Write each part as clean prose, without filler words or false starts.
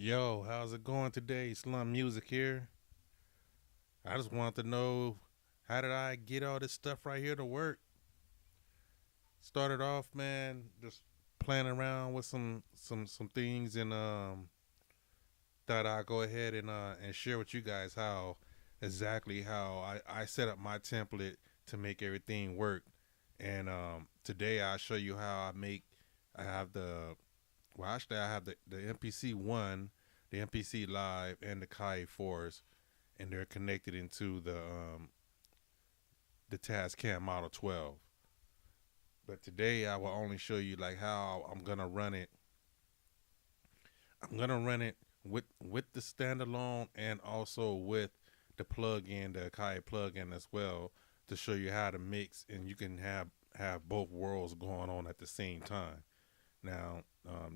Yo, how's it going today? Slum Music here. I just wanted to know, how did I get all this stuff right here to work? Started off, man, just playing around with some things, and thought I'd go ahead and share with you guys how exactly how I set up my template to make everything work. And today I'll show you how I have the well, actually I have the MPC one, the MPC Live, and the Kai Force, and they're connected into the Tascam Model 12. But today I will only show you like how I'm gonna run it. I'm gonna run it with the standalone and also with the plug-in, the Akai plug-in as well, to show you how to mix, and you can have both worlds going on at the same time. Now,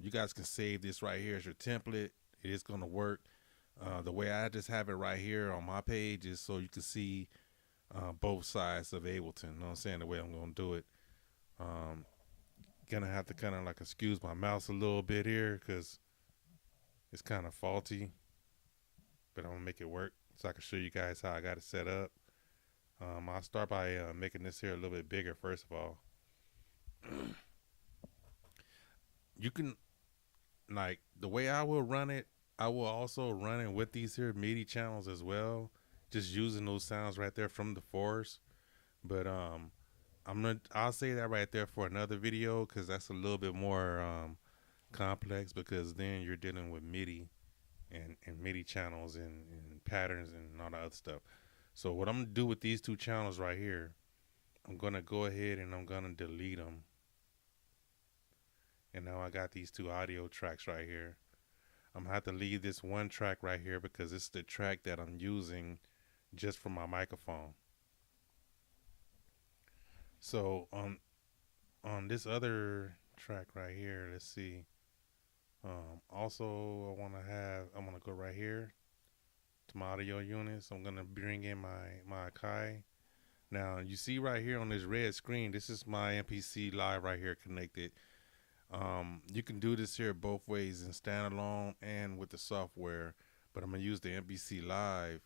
you guys can save this right here as your template. It is gonna work. The way I just have it right here on my page is so you can see both sides of Ableton. You know what I'm saying? The way I'm gonna do it. Um, Gonna have to kind of like excuse my mouse a little bit here because it's kind of faulty, but I'm gonna make it work so I can show you guys how I got it set up. I'll start by making this here a little bit bigger first of all. You can, like, the way I will run it, I will also run it with these here MIDI channels as well, just using those sounds right there from the force. But I'll say that right there for another video because that's a little bit more complex, because then you're dealing with MIDI and MIDI channels and patterns and all that other stuff. So what I'm gonna do with these two channels right here, I'm gonna go ahead and I'm gonna delete them. And now I got these two audio tracks right here. I'm gonna have to leave this one track right here because it's the track that I'm using just for my microphone. So on this other track right here, let's see. Also, I'm gonna go right here to my audio units. I'm gonna bring in my Akai. Now you see right here on this red screen, this is my MPC Live right here connected. You can do this here both ways, in standalone and with the software, but I'm gonna use the MPC Live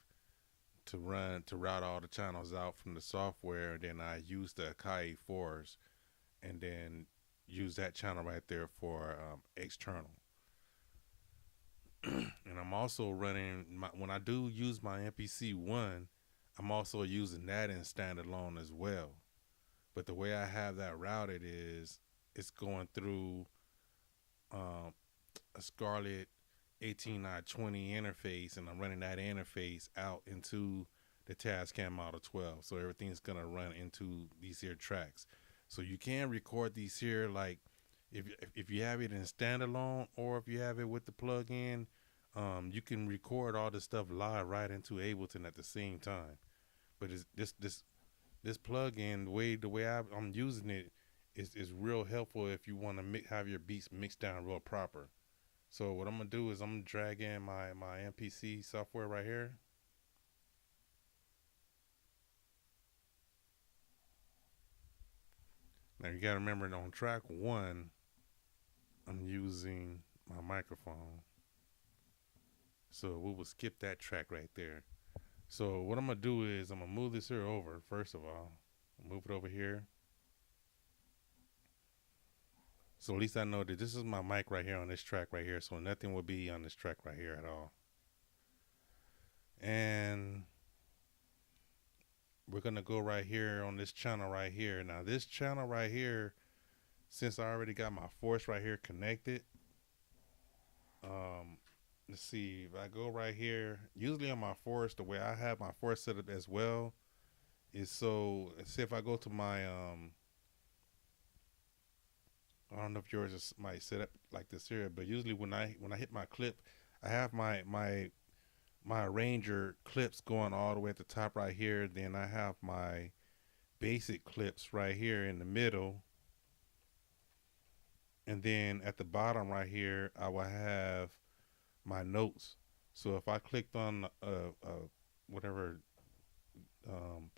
to route all the channels out from the software, and then I use the Akai Force and then use that channel right there for external. And I'm also running when I do use my MPC one, I'm also using that in standalone as well. But the way I have that routed is it's going through a Scarlett 18920 interface, and I'm running that interface out into the Tascam Model 12. So everything's gonna run into these here tracks. So you can record these here, like if you have it in standalone or if you have it with the plug-in, you can record all this stuff live right into Ableton at the same time. But this plug-in, the way I'm using it is real helpful if you want to have your beats mixed down real proper. So what I'm gonna do is I'm gonna drag in my MPC software right here. Now you gotta remember, on track one, I'm using my microphone. So we will skip that track right there. So what I'm gonna do is I'm gonna move this here over. First of all, move it over here. So at least I know that this is my mic right here on this track right here. So nothing will be on this track right here at all. And we're gonna go right here on this channel right here. Now this channel right here, since I already got my force right here connected, let's see, if I go right here, usually on my force, the way I have my force set up as well is, so say if I go to my I don't know if yours is might set up like this here, but usually when I hit my clip, I have my arranger clips going all the way at the top right here. Then I have my basic clips right here in the middle, and then at the bottom right here I will have my notes. So if I clicked on whatever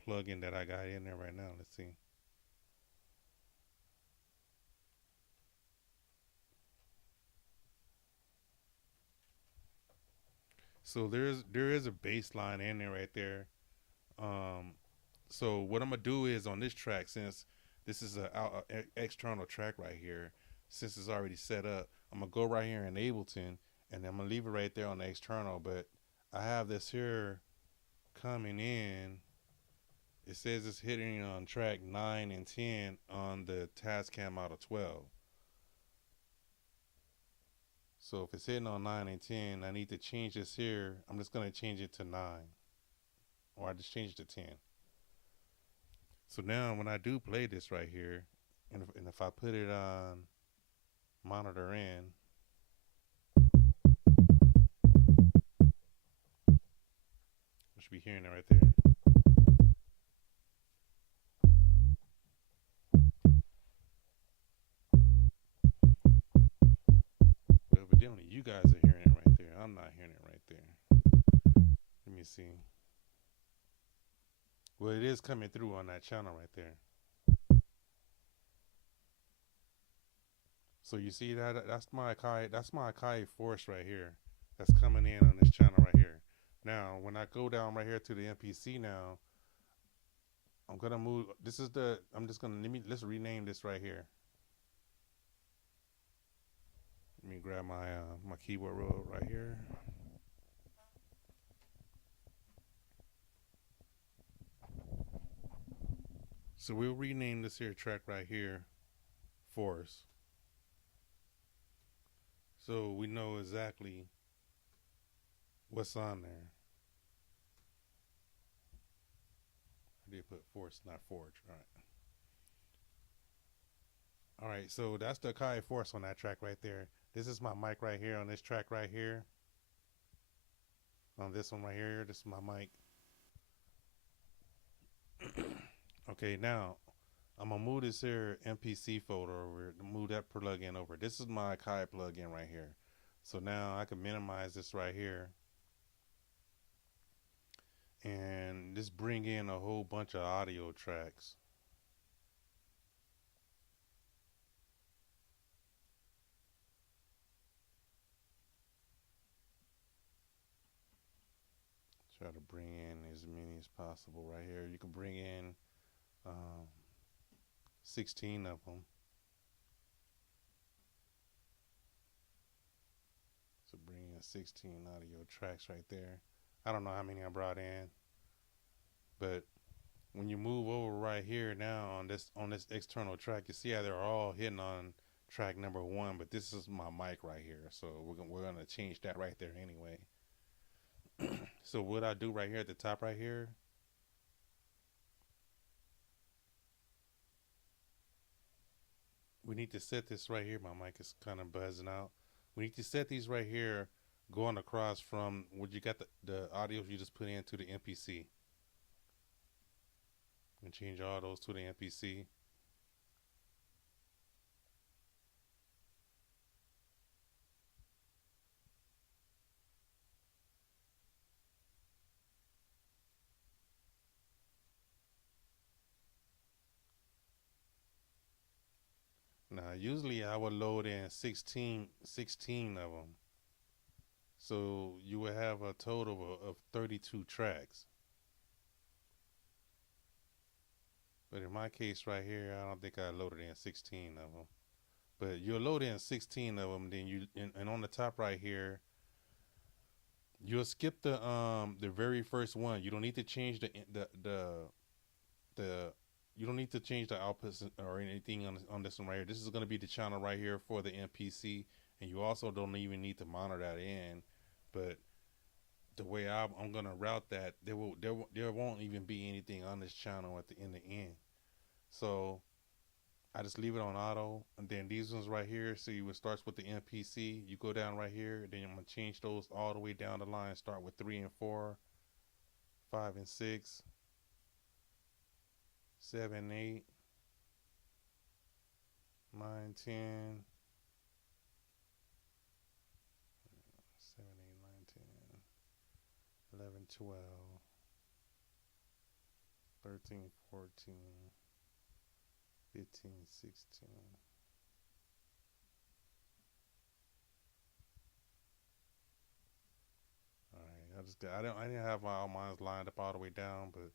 plugin that I got in there right now, let's see. So there is a bass line in there right there. Um, so what I'm gonna do is on this track, since this is a external track right here, since it's already set up, I'm gonna go right here in Ableton, and I'm gonna leave it right there on the external. But I have this here coming in. It says it's hitting on track 9 and 10 on the Tascam Model 12. So if it's hitting on 9 and 10, I need to change this here. I'm just gonna change it to 9, or I just changed it to 10. So now when I do play this right here, and if I put it on monitor in, you should be hearing it right there. But evidently you guys are hearing it right there. I'm not hearing it right there. Let me see. Well, it is coming through on that channel right there. So you see that that's my Akai force right here. That's coming in on this channel right here. Now, when I go down right here to the MPC now, I'm gonna move. This is the. I'm just gonna let's rename this right here. Let me grab my keyboard roll right here. So we'll rename this here track right here, Force. So we know exactly what's on there. I did put Force, not Forge. All right. All right. So that's the Akai Force on that track right there. This is my mic right here on this track right here. On this one right here, this is my mic. Okay, now I'm gonna move this here MPC folder over, move that plugin over. This is my Akai plugin right here. So now I can minimize this right here and just bring in a whole bunch of audio tracks. Try to bring in as many as possible right here. You can bring in 16 of them. So bring in 16 audio tracks right there. I don't know how many I brought in, but when you move over right here now on this external track, you see how they're all hitting on track number 1, but this is my mic right here, so we're gonna change that right there anyway. So what I do right here at the top right here, we need to set this right here. My mic is kind of buzzing out. We need to set these right here, going across from what you got the audio you just put into the MPC, and change all those to the MPC. Now, usually I would load in 16 of them. So you would have a total of 32 tracks. But in my case right here, I don't think I loaded in 16 of them. But you'll load in 16 of them, then and on the top right here, you'll skip the very first one. You don't need to change the you don't need to change the outputs or anything on this one right here. This is going to be the channel right here for the MPC, and you also don't even need to monitor that in. But the way I'm going to route that, there won't even be anything on this channel in the end. So I just leave it on auto, and then these ones right here. See, it starts with the MPC. You go down right here, then I'm gonna change those all the way down the line. Start with 3 and 4, 5 and 6, 7, 8, 9, 10, 7, 8, 9, 10, 11, 12, 13, 14, 15, 16. All right. I didn't have all mine lined up all the way down, but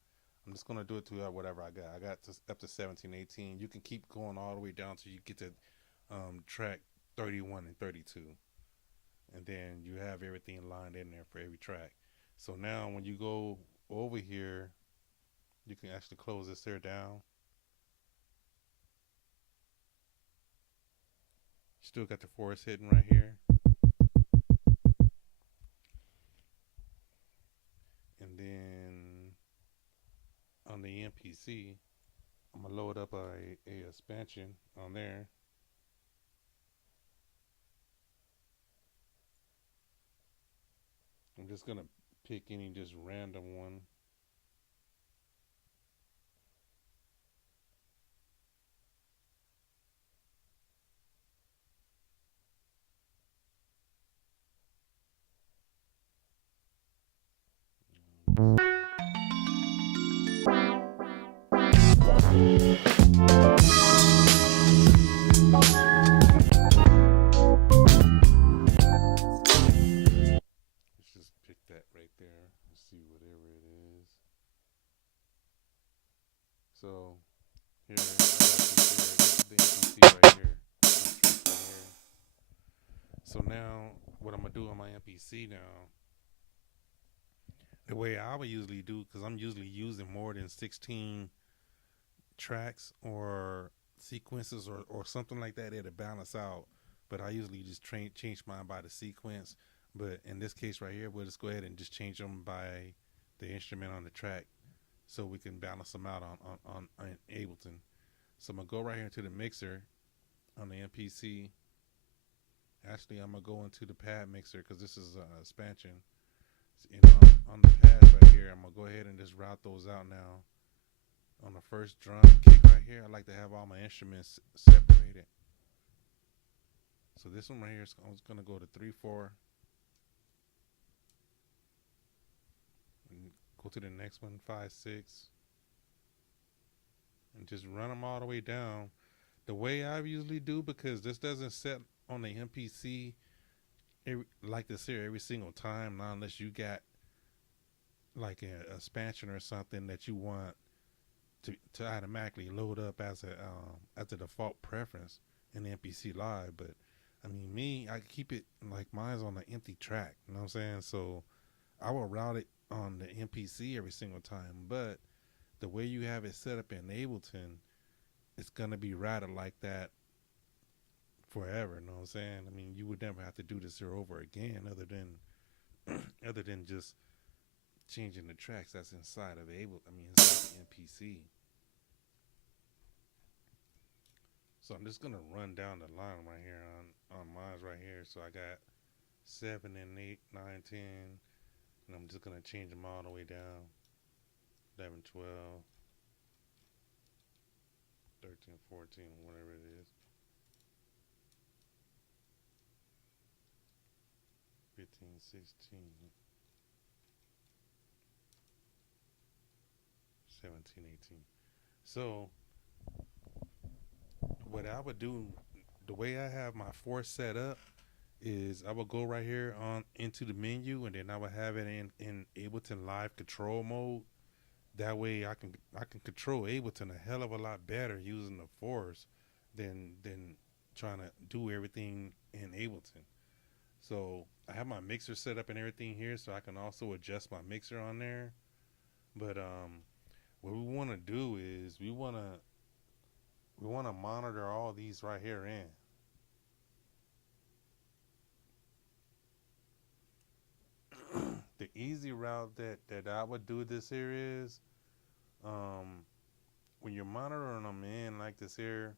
I'm just gonna do it to whatever I got. I got to, up to 17, 18. You can keep going all the way down till you get to track 31 and 32, and then you have everything lined in there for every track. So now when you go over here, you can actually close this here down. Still got the forest hidden right here, and then on the MPC, I'm gonna load up a expansion on there. I'm just gonna pick any just random one. Let's just pick that right there. Let's see whatever it is. So here, I got this here, the MPC right here. This track right here. So now, what I'm gonna do on my MPC now, the way I would usually do, because I'm usually using more than 16 tracks or sequences or something like that to balance out. But I usually just change mine by the sequence. But in this case right here, we'll just go ahead and just change them by the instrument on the track so we can balance them out on Ableton. So I'm going to go right here into the mixer on the MPC. Actually, I'm going to go into the pad mixer because this is an expansion. And on the pads right here, I'm going to go ahead and just route those out now. On the first drum kick right here, I like to have all my instruments separated. So this one right here, I'm just going to go to 3/4. And go to the next one, 5/6. And just run them all the way down. The way I usually do, because this doesn't set on the MPC like this here every single time, not unless you got like a expansion or something that you want to automatically load up as a default preference in the MPC Live. But I mean, me, I keep it like mine's on an empty track. You know what I'm saying? So I will route it on the MPC every single time. But the way you have it set up in Ableton, it's gonna be routed like that forever. You know what I'm saying? I mean, you would never have to do this here over again, other than just changing the tracks that's inside of inside the MPC. So I'm just gonna run down the line right here on mine right here. So I got 7 and 8, 9, 10, and I'm just gonna change them all the way down. 11, 12, 13, 14, whatever it is. 15, 16, 17, 18. So what I would do, the way I have my force set up, is I would go right here on into the menu, and then I would have it in Ableton Live control mode. That way I can control Ableton a hell of a lot better using the force than trying to do everything in Ableton. So I have my mixer set up and everything here, so I can also adjust my mixer on there. But what we want to do is we want to monitor all these right here in. The easy route that I would do this here is um, when you're monitoring them in like this here,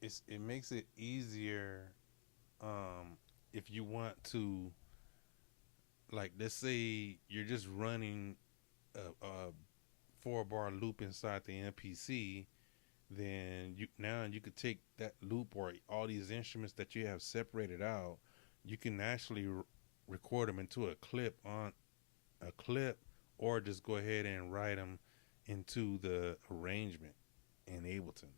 it makes it easier if you want to, like, let's say you're just running a 4-bar loop inside the MPC. Then you could take that loop or all these instruments that you have separated out. You can actually record them into a clip, or just go ahead and write them into the arrangement in Ableton.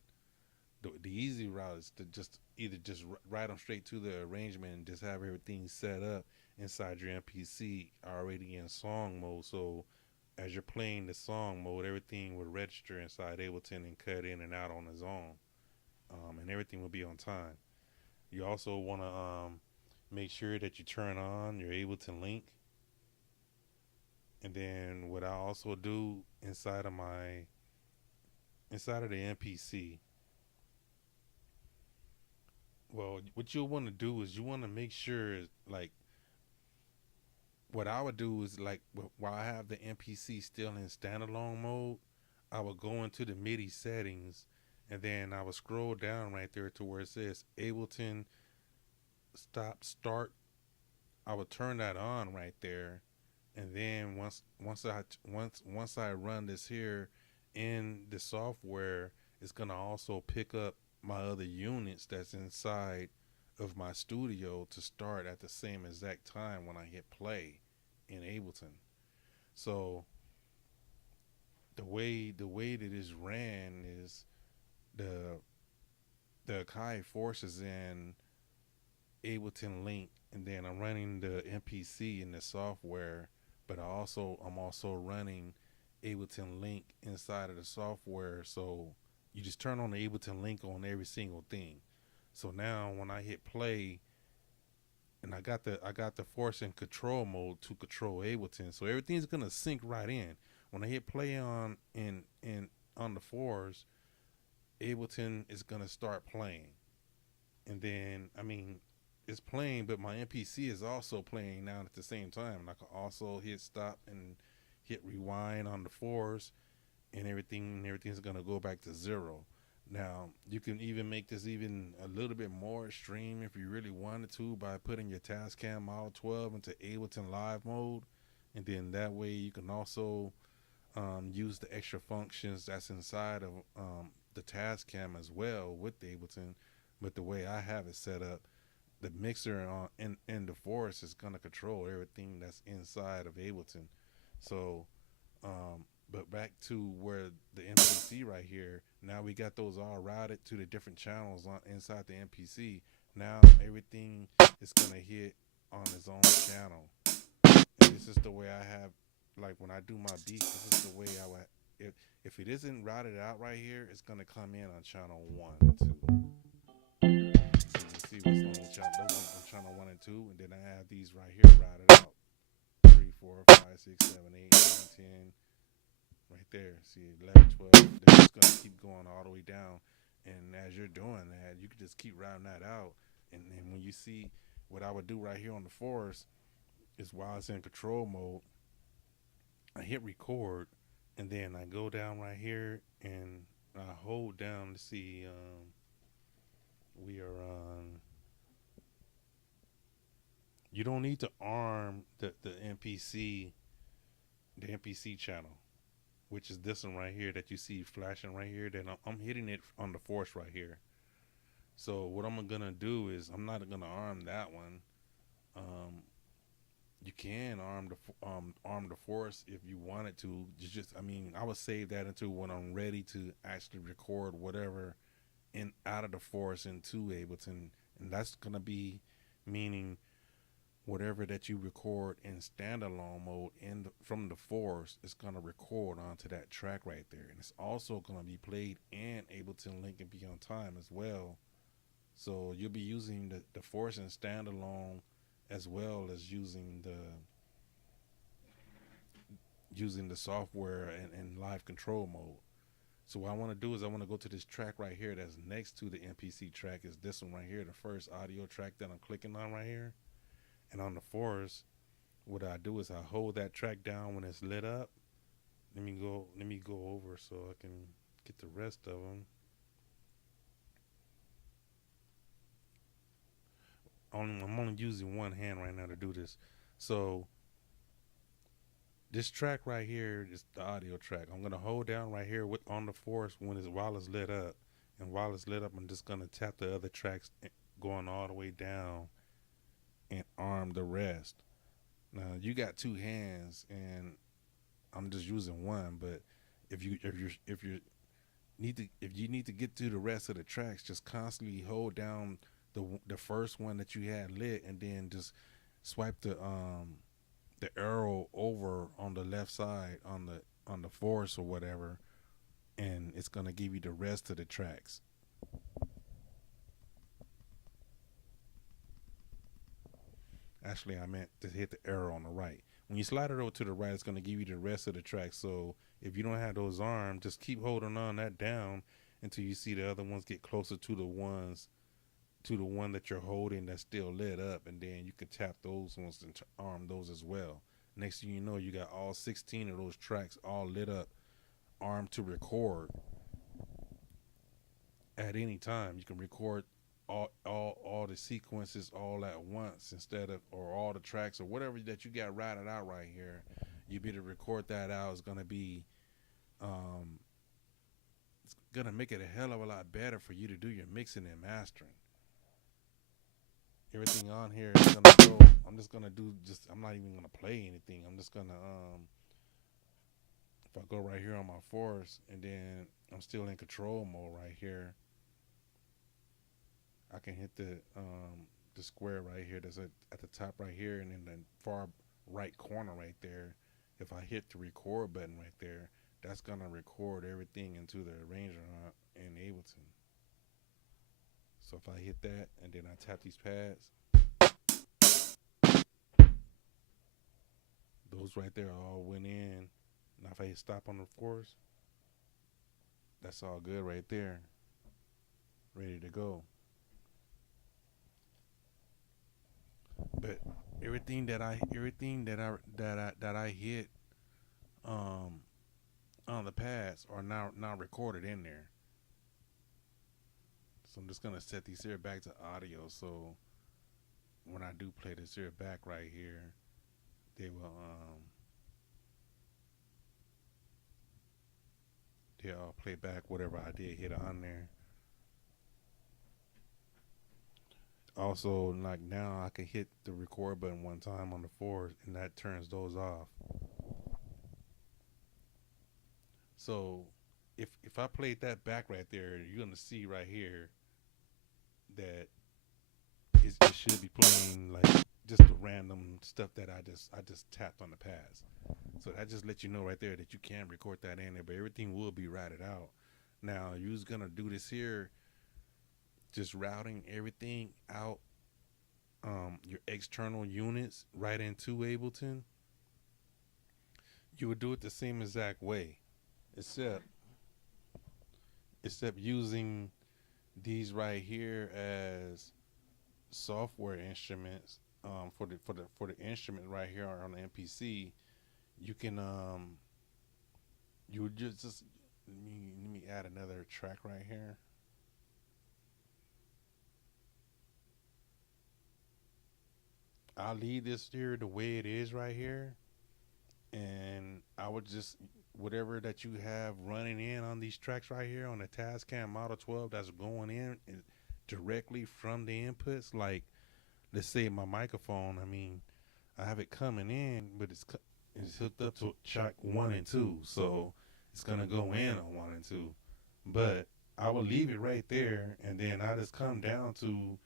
The easy route is to just either just write them straight to the arrangement and just have everything set up inside your MPC already in song mode. So as you're playing the song mode, everything will register inside Ableton and cut in and out on its own, and everything will be on time. You also want to make sure that you turn on your Ableton link. And then what I also do inside of the MPC, well, what you'll want to do is you want to make sure, like, what I would do is, like, while I have the MPC still in standalone mode, I would go into the MIDI settings, and then I would scroll down right there to where it says Ableton start. I would turn that on right there, and then once I run this here in the software, it's gonna also pick up my other units that's inside of my studio to start at the same exact time when I hit play in Ableton. So the way that it's ran is the the Akai forces in Ableton link, and then I'm running the MPC in the software, but I'm also running Ableton link inside of the software. So you just turn on the Ableton link on every single thing. So now when I hit play, and I got the force and control mode to control Ableton, so everything's gonna sync right in. When I hit play on the fours, Ableton is gonna start playing, and then it's playing, but my MPC is also playing now at the same time. And I can also hit stop and hit rewind on the fours, and everything's gonna go back to zero. Now you can even make this even a little bit more extreme if you really wanted to by putting your Tascam Model 12 into Ableton Live mode, and then that way you can also use the extra functions that's inside of the Tascam as well with the Ableton. But the way I have it set up, the mixer in the forest is gonna control everything that's inside of Ableton. So, but back to where the MPC right here. Now we got those all routed to the different channels inside the MPC. Now everything is gonna hit on its own channel. And this is the way I have, like when I do my beats. This is the way I would. If it isn't routed out right here, it's gonna come in on channel 1 and 2. See what's on channel 1 and 2, and then I have these right here routed out. 3, 4, 5, 6, 7, 8, 9, 10. Right there. See 11, 12. They're just gonna keep going all the way down. And as you're doing that, you can just keep routing that out. And then when you see what I would do right here on the forest is while it's in control mode, I hit record, and then I go down right here and I hold down to see we are on. You don't need to arm the MPC, the MPC channel, which is this one right here that you see flashing right here. Then I'm hitting it on the force right here. So what I'm gonna do is I'm not gonna arm that one. You can arm the force if you wanted to. I would save that until when I'm ready to actually record whatever in out of the force into Ableton, and that's gonna be meaning whatever that you record in standalone mode from the force is gonna record onto that track right there, and it's also gonna be played in Ableton link and be on time as well. So you'll be using the force in standalone as well as using the software and live control mode. So what I want to do is I want to go to this track right here that's next to the MPC track. Is this one right here, the first audio track that I'm clicking on right here. And on the force, what I do is I hold that track down when it's lit up. Let me go over so I can get the rest of them. I'm only using one hand right now to do this. So this track right here is the audio track. I'm gonna hold down right here on the force while it's lit up, and while it's lit up, I'm just gonna tap the other tracks going all the way down and arm the rest. Now you got two hands, and I'm just using one. But if you if you need to get through the rest of the tracks, just constantly hold down the first one that you had lit, and then just swipe the arrow over on the left side on the force or whatever, and it's gonna give you the rest of the tracks. Actually, I meant to hit the arrow on the right. When you slide it over to the right, it's gonna give you the rest of the tracks. So if you don't have those arms, just keep holding on that down until you see the other ones get closer to the one that you're holding that's still lit up, and then you can tap those ones and arm those as well. Next thing you know, you got all 16 of those tracks all lit up, armed to record at any time. You can record all the sequences all at once instead of, or all the tracks or whatever that you got routed out right here. You be to record that out. It's gonna be um, it's gonna make it a hell of a lot better for you to do your mixing and mastering. Everything on here is gonna go. I'm just gonna do just. I'm not even gonna play anything. I'm just gonna if I go right here on my force, and then I'm still in control mode right here, I can hit the square right here that's at the top right here, and in the far right corner right there, if I hit the record button right there, that's gonna record everything into the arranger in Ableton. So if I hit that and then I tap these pads, those right there all went in. Now if I hit stop on the force, that's all good right there, ready to go. But everything that I hit um on the pads are now recorded in there. So I'm just gonna set these here back to audio. So when I do play this here back right here, they will they'll play back whatever I did hit on there. Also, like now I can hit the record button one time on the fours, and that turns those off. So if I played that back right there, you're gonna see right here that it should be playing like just the random stuff that I just tapped on the pads. So that just lets you know right there that you can record that in there, but everything will be routed out. Now you're gonna do this here, just routing everything out, your external units right into Ableton. You would do it the same exact way, except using these right here as software instruments, for the instrument right here on the MPC. You can you would just let me add another track right here. I'll leave this here the way it is right here, and I would just, whatever that you have running in on these tracks right here on the Tascam Model 12 that's going in directly from the inputs. Like, let's say my microphone. I mean, I have it coming in, but it's hooked up to track one and two, so it's gonna go in on one and two. But I will leave it right there, and then I just come down to.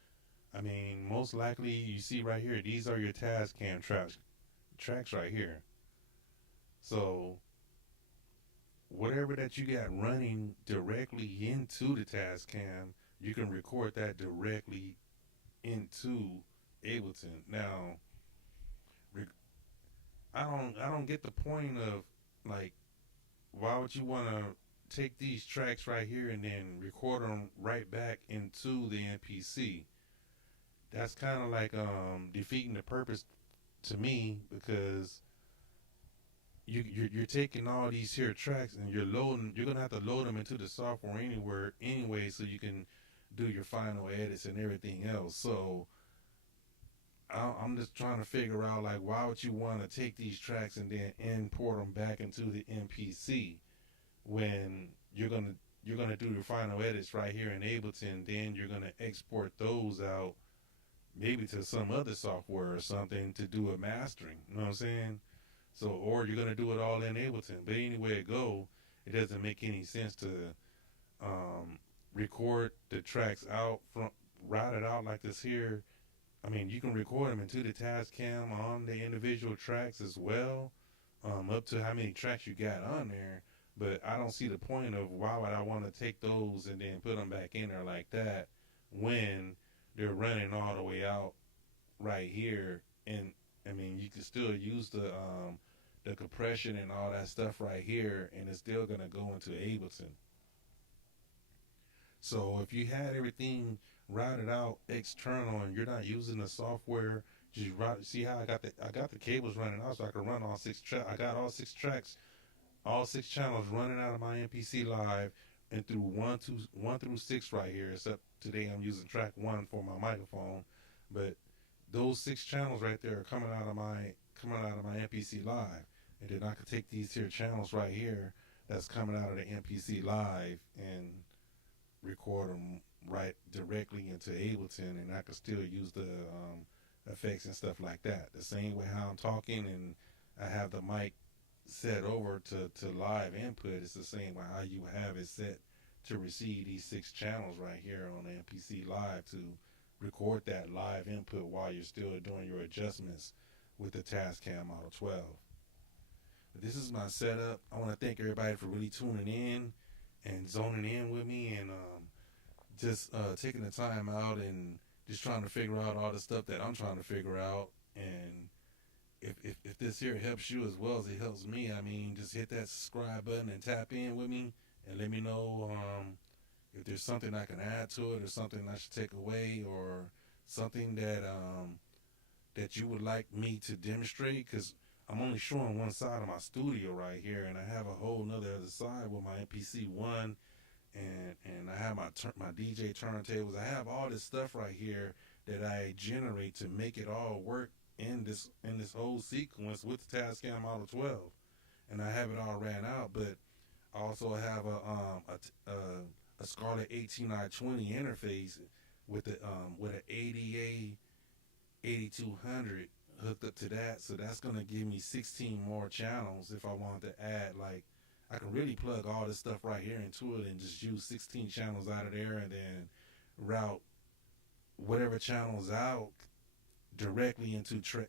I mean, most likely you see right here. These are your Tascam tracks right here. So whatever that you got running directly into the Tascam, you can record that directly into Ableton. Now, I don't get the point of, like, why would you want to take these tracks right here and then record them right back into the MPC? That's kind of like defeating the purpose to me, because you're taking all these here tracks and you're gonna have to load them into the software anywhere anyway, so you can do your final edits and everything else. So I'm just trying to figure out, like, why would you want to take these tracks and then import them back into the MPC when you're gonna do your final edits right here in Ableton, then you're gonna export those out maybe to some other software or something to do a mastering. You know what I'm saying? So, or you're gonna do it all in Ableton. But anyway it go, it doesn't make any sense to um, record the tracks out from route it out like this here. I mean, you can record them into the Tascam on the individual tracks as well, up to how many tracks you got on there. But I don't see the point of why would I want to take those and then put them back in there like that when they're running all the way out right here. And I mean, you can still use the compression and all that stuff right here, and it's still gonna go into Ableton. So if you had everything routed out external and you're not using the software, just route. See how I got the cables running out, so I can run all six tracks. I got all six tracks, all six channels running out of my MPC Live, and through one through six right here. Except today I'm using track one for my microphone, but those six channels right there are coming out of my MPC Live, and then I could take these here channels right here that's coming out of the MPC Live and record them right directly into Ableton, and I can still use the effects and stuff like that. The same way how I'm talking and I have the mic set over to live input, it's the same way how you have it set to receive these six channels right here on the MPC Live to record that live input while you're still doing your adjustments with the Tascam Model 12. But this is my setup. I want to thank everybody for really tuning in and zoning in with me, and just taking the time out and just trying to figure out all the stuff that I'm trying to figure out. And if this here helps you as well as it helps me, I mean, just hit that subscribe button and tap in with me and let me know if there's something I can add to it or something I should take away or something that you would like me to demonstrate, because I'm only showing one side of my studio right here, and I have a whole nother other side with my MPC one, and I have my DJ turntables. I have all this stuff right here that I generate to make it all work in this whole sequence with the Tascam Model 12, and I have it all ran out. But I also have a Scarlett 18920 interface with an ADA 8200 hooked up to that, so that's gonna give me 16 more channels if I want to add. Like, I can really plug all this stuff right here into it and just use 16 channels out of there, and then route whatever channels out directly into to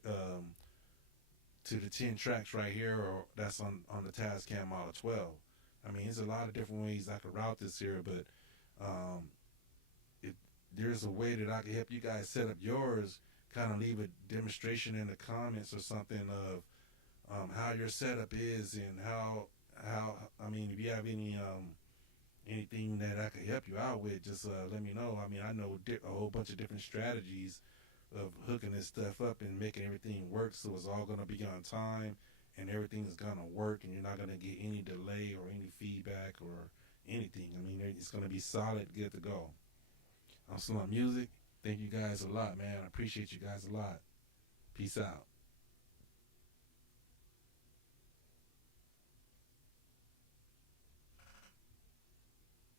the 10 tracks right here, or that's on the Tascam Model 12. I mean, there's a lot of different ways I could route this here, but if there's a way that I can help you guys set up yours, kind of leave a demonstration in the comments or something of how your setup is, and how I mean, if you have anything that I could help you out with, just let me know. I mean, I know a whole bunch of different strategies of hooking this stuff up and making everything work, so it's all going to be on time and everything is going to work, and you're not going to get any delay or any feedback or anything. I mean, it's going to be solid, good to go. I'm Slump Music. Thank you guys a lot, man. I appreciate you guys a lot. Peace out.